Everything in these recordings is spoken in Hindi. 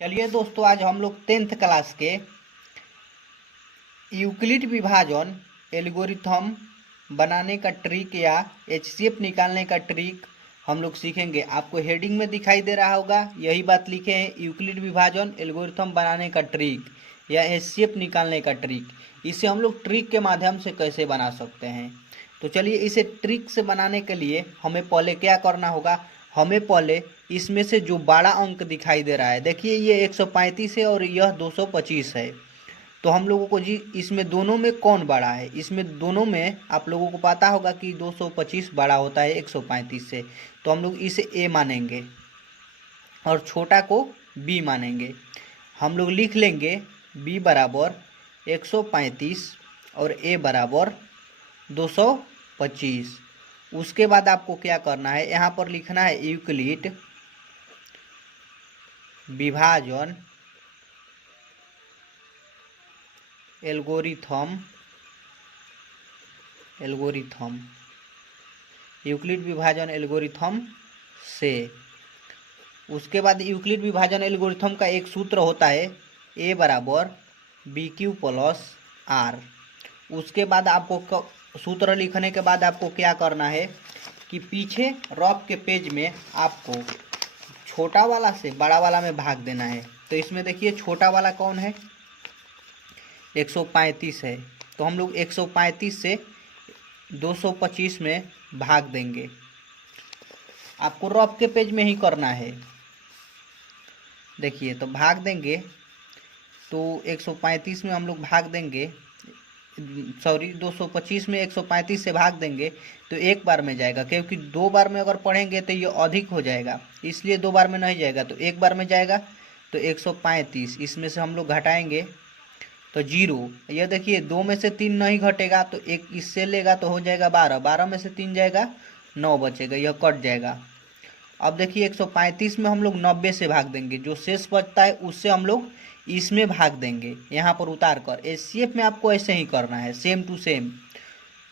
चलिए दोस्तों, आज हम लोग 10th क्लास के यूक्लिड विभाजन एल्गोरिथम बनाने का ट्रिक या एचसीएफ निकालने का ट्रिक हम लोग सीखेंगे। आपको हेडिंग में दिखाई दे रहा होगा, यही बात लिखे हैं, यूक्लिड विभाजन एल्गोरिथम बनाने का ट्रिक या एचसीएफ निकालने का ट्रिक। इसे हम लोग ट्रिक के माध्यम से कैसे बना सकते हैं। तो चलिए, इसे ट्रिक से बनाने के लिए हमें पहले क्या करना होगा। हमें पहले इसमें से जो बड़ा अंक दिखाई दे रहा है, देखिए ये 135 है और यह 225 है। तो हम लोगों को जी इसमें दोनों में कौन बड़ा है, इसमें दोनों में आप लोगों को पता होगा कि 225 बड़ा होता है 135 से। तो हम लोग इसे ए मानेंगे और छोटा को बी मानेंगे। हम लोग लिख लेंगे बी बराबर 135 और ए बराबर 225। उसके बाद आपको क्या करना है, यहाँ पर लिखना है यूक्लिड विभाजन एल्गोरिथम यूक्लिड विभाजन एल्गोरिथम से। उसके बाद यूक्लिड विभाजन एल्गोरिथम का एक सूत्र होता है ए बराबर बी क्यू प्लस आर। उसके बाद आपको सूत्र लिखने के बाद आपको क्या करना है कि पीछे रफ के पेज में आपको छोटा वाला से बड़ा वाला में भाग देना है। तो इसमें देखिए छोटा वाला कौन है, 135 है। तो हम लोग 135 से 225 में भाग देंगे। आपको रफ के पेज में ही करना है। देखिए, तो भाग देंगे तो 135 में हम लोग भाग देंगे, सॉरी 225 में 135 से भाग देंगे तो एक बार में जाएगा, क्योंकि दो बार में अगर पढ़ेंगे तो ये अधिक हो जाएगा, इसलिए दो बार में नहीं जाएगा, तो एक बार में जाएगा। तो 135 इसमें से हम लोग घटाएंगे तो 0। यह देखिए 2 में से 3 नहीं घटेगा तो एक इससे लेगा तो हो जाएगा 12। 12 में से 3 जाएगा 9 बचेगा, यह कट जाएगा। अब देखिए 135 में हम लोग 90 से भाग देंगे, जो शेष बचता है उससे हम लोग इसमें भाग देंगे, यहाँ पर उतार कर। एचसीएफ में आपको ऐसे ही करना है, सेम टू सेम,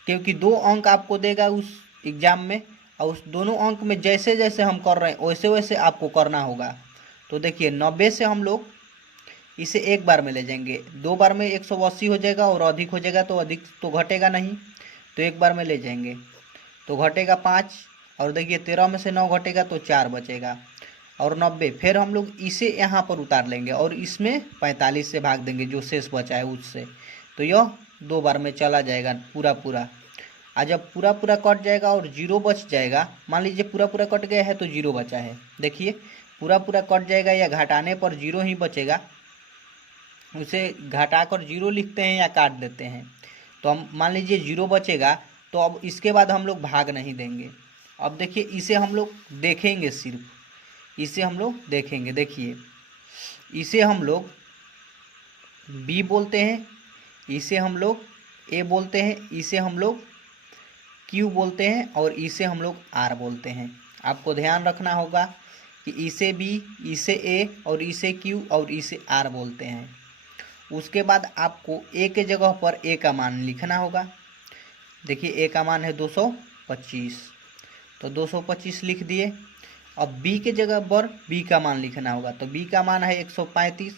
क्योंकि 2 अंक आपको देगा उस एग्जाम में, और उस दोनों अंक में जैसे जैसे हम कर रहे हैं वैसे वैसे आपको करना होगा। तो देखिए 90 से हम लोग इसे एक बार में ले जाएंगे, 2 बार में 180 हो जाएगा और अधिक हो जाएगा तो अधिक तो घटेगा नहीं, तो एक बार में ले जाएंगे तो घटेगा 5। और देखिए 13 में से 9 घटेगा तो 4 बचेगा और 90। फिर हम लोग इसे यहाँ पर उतार लेंगे और इसमें 45 से भाग देंगे, जो शेष बचा है उससे। तो यह 2 बार में चला जाएगा पूरा पूरा। आज जब पूरा पूरा कट जाएगा और 0 बच जाएगा, मान लीजिए पूरा पूरा कट गया है तो 0 बचा है, देखिए पूरा पूरा कट जाएगा या घटाने पर 0 ही बचेगा, उसे घटाकर 0 लिखते हैं या काट देते हैं। तो हम मान लीजिए 0 बचेगा, तो अब इसके बाद हम लोग भाग नहीं देंगे। अब देखिए इसे हम लोग देखेंगे, सिर्फ इसे हम लोग देखेंगे। देखिए इसे हम लोग बी बोलते हैं, इसे हम लोग ए बोलते हैं, इसे हम लोग क्यू बोलते हैं और इसे हम लोग आर बोलते हैं। आपको ध्यान रखना होगा कि इसे बी, इसे ए और इसे क्यू और इसे आर बोलते हैं। उसके बाद आपको ए के जगह पर ए का मान लिखना होगा। देखिए ए का मान है 225, तो 225 लिख दिए। अब बी के जगह पर बी का मान लिखना होगा, तो बी का मान है 135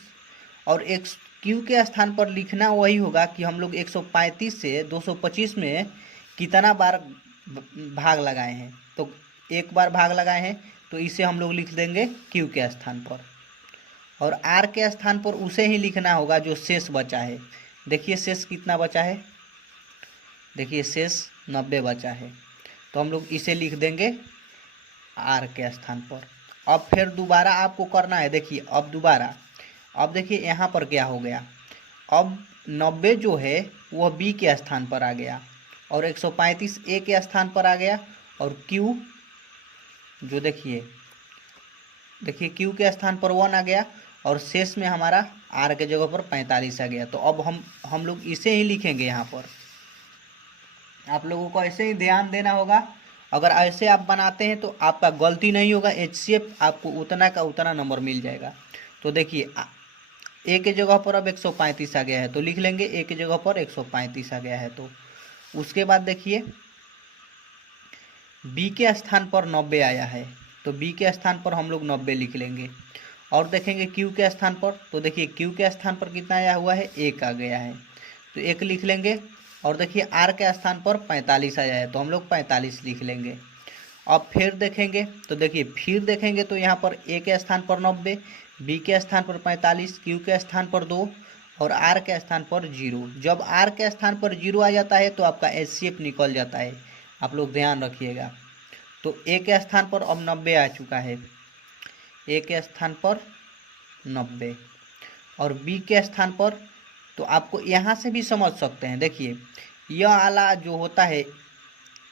और एक क्यू के स्थान पर लिखना वही होगा कि हम लोग 135 से 225 में कितना बार भाग लगाए हैं। तो एक बार भाग लगाए हैं तो इसे हम लोग लिख देंगे क्यू के स्थान पर, और आर के स्थान पर उसे ही लिखना होगा जो शेष बचा है। देखिए शेष कितना बचा है, देखिए शेष 90 बचा है, तो हम लोग इसे लिख देंगे आर के स्थान पर। अब फिर दोबारा आपको करना है, देखिए अब दोबारा, अब देखिए यहाँ पर क्या हो गया, अब 90 जो है वह बी के स्थान पर आ गया और 135 ए के स्थान पर आ गया, और क्यू जो देखिए क्यू के स्थान पर 1 आ गया और शेष में हमारा आर के जगह पर 45 आ गया। तो अब हम लोग इसे ही लिखेंगे यहाँ पर। आप लोगों को ऐसे ही ध्यान देना होगा, अगर ऐसे आप बनाते हैं तो आपका गलती नहीं होगा, एचसीएफ आपको उतना का उतना नंबर मिल जाएगा। तो देखिए ए के जगह पर अब 135 आ गया है, तो लिख लेंगे ए के जगह पर 135 आ गया है। तो उसके बाद देखिए बी के स्थान पर 90 आया है, तो बी के स्थान पर हम लोग 90 लिख लेंगे। और देखेंगे क्यू के स्थान पर, तो देखिए क्यू के स्थान पर कितना आया हुआ है, 1 आ गया है, तो 1 लिख लेंगे। और देखिए आर के स्थान पर 45 आया है, तो हम लोग 45 लिख लेंगे। अब फिर देखेंगे, तो देखिए फिर देखेंगे तो यहाँ पर ए के स्थान पर 90, बी के स्थान पर 45, क्यू के स्थान पर 2 और आर के स्थान पर 0। जब आर के स्थान पर 0 आ जाता है तो आपका HCF निकल जाता है, आप लोग ध्यान रखिएगा। तो ए के स्थान पर अब 90 आ चुका है, ए के स्थान पर 90 और बी के स्थान पर, तो आपको यहाँ से भी समझ सकते हैं। देखिए यह आला जो होता है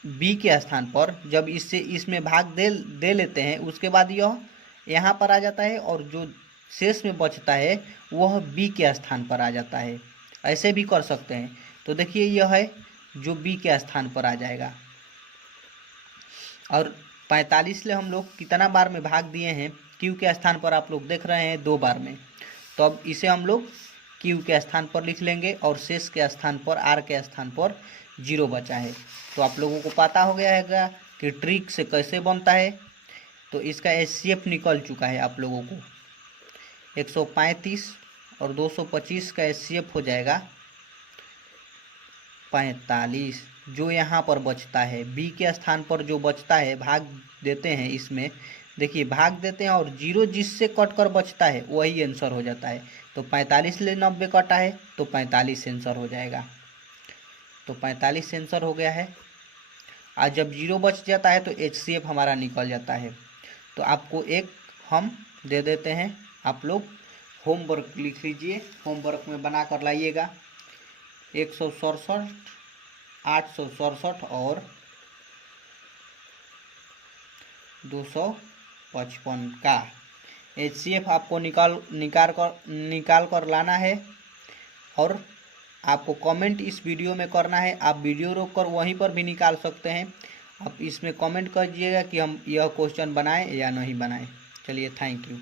बी के स्थान पर, जब इससे इसमें भाग दे लेते हैं उसके बाद यह यहाँ पर आ जाता है और जो शेष में बचता है वह बी के स्थान पर आ जाता है। ऐसे भी कर सकते हैं। तो देखिए यह है जो बी के स्थान पर आ जाएगा। और 45 से हम लोग कितना बार में भाग दिए हैं, क्यू के स्थान पर आप लोग देख रहे हैं 2 बार में, तो अब इसे हम लोग क्यू के स्थान पर लिख लेंगे और शेष के स्थान पर आर के स्थान पर 0 बचा है। तो आप लोगों को पता हो गया है कि ट्रिक से कैसे बनता है। तो इसका HCF निकल चुका है आप लोगों को, 135 और 225 का HCF हो जाएगा 45। जो यहाँ पर बचता है बी के स्थान पर जो बचता है, भाग देते हैं इसमें, देखिए भाग देते हैं और 0 जिससे कट कर बचता है वही आंसर हो जाता है। तो 45 ले 90 कटा है तो 45 आंसर हो जाएगा। तो 45 आंसर हो गया है। आज जब 0 बच जाता है तो HCF हमारा निकल जाता है। तो आपको एक हम दे देते हैं, आप लोग होमवर्क लिख लीजिए, होमवर्क में बना कर लाइएगा। 167, 867 और 255 का HCF आपको निकाल कर लाना है। और आपको कमेंट इस वीडियो में करना है, आप वीडियो रोक कर वहीं पर भी निकाल सकते हैं। आप इसमें कमेंट कीजिएगा कि हम यह क्वेश्चन बनाएं या नहीं बनाएं। चलिए, थैंक यू।